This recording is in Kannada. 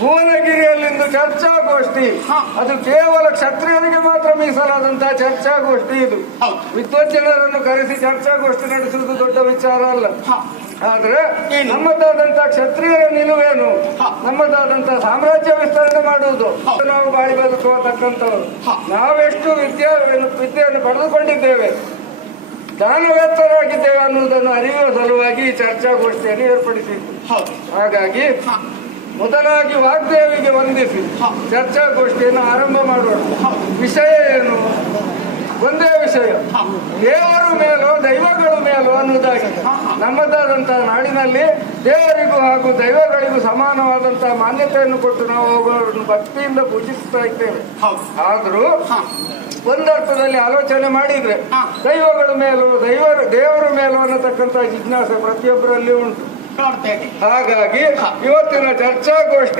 ಭುವನಗಿರಿಯಲ್ಲಿಂದು ಚರ್ಚಾಗೋಷ್ಠಿ. ಅದು ಕೇವಲ ಕ್ಷತ್ರಿಯರಿಗೆ ಮಾತ್ರ ಮೀಸಲಾದಂತಹ ಚರ್ಚಾಗೋಷ್ಠಿ. ಇದು ವಿದ್ವಜ್ಜನರನ್ನು ಕರೆಸಿ ಚರ್ಚಾಗೋಷ್ಠಿ ನಡೆಸುವುದು ದೊಡ್ಡ ವಿಚಾರ ಅಲ್ಲ. ಆದ್ರೆ ನಮ್ಮದಾದಂತಹ ಕ್ಷತ್ರಿಯರ ನಿಲುವೇನು, ನಮ್ಮದಾದಂತಹ ಸಾಮ್ರಾಜ್ಯ ವಿಸ್ತರಣೆ ಮಾಡುವುದು, ನಾವು ಬಾಳಿ ಬದುಕುವತಕ್ಕಂಥವ್ರು. ನಾವೆಷ್ಟು ವಿದ್ಯೆಯನ್ನು ಪಡೆದುಕೊಂಡಿದ್ದೇವೆ, ಜ್ಞಾನವೇತ್ತರಾಗಿದ್ದೇವೆ ಅನ್ನುವುದನ್ನು ಅರಿಯುವ ಸಲುವಾಗಿ ಈ ಚರ್ಚಾಗೋಷ್ಠಿಯನ್ನು ಏರ್ಪಡಿಸಿದ್ದು. ಹಾಗಾಗಿ ಮೊದಲಾಗಿ ವಾಗ್ದೇವಿಗೆ ವಂದಿಸಿ ಚರ್ಚಾಗೋಷ್ಠಿಯನ್ನು ಆರಂಭ ಮಾಡೋಣ. ವಿಷಯ ಏನು? ಒಂದೇ ವಿಷಯ, ದೇವರ ಮೇಲೋ ದೈವಗಳ ಮೇಲೋ ಅನ್ನುವುದಾಗಿದೆ. ನಮ್ಮದಾದಂತಹ ನಾಡಿನಲ್ಲಿ ದೇವರಿಗೂ ಹಾಗೂ ದೈವಗಳಿಗೂ ಸಮಾನವಾದಂತಹ ಮಾನ್ಯತೆಯನ್ನು ಕೊಟ್ಟು ನಾವು ಅವುಗಳನ್ನು ಭಕ್ತಿಯಿಂದ ಪೂಜಿಸ್ತಾ ಇದ್ದೇವೆ. ಆದರೂ ಒಂದರ್ಥದಲ್ಲಿ ಆಲೋಚನೆ ಮಾಡಿದ್ರೆ ದೈವಗಳ ಮೇಲೂ ದೇವರ ಮೇಲೂ ಅನ್ನತಕ್ಕಂಥ ಜಿಜ್ಞಾಸೆ ಪ್ರತಿಯೊಬ್ಬರಲ್ಲಿ ಉಂಟು. ಹಾಗಾಗಿ ಇವತ್ತಿನ ಚರ್ಚಾಗೋಷ್ಠಿ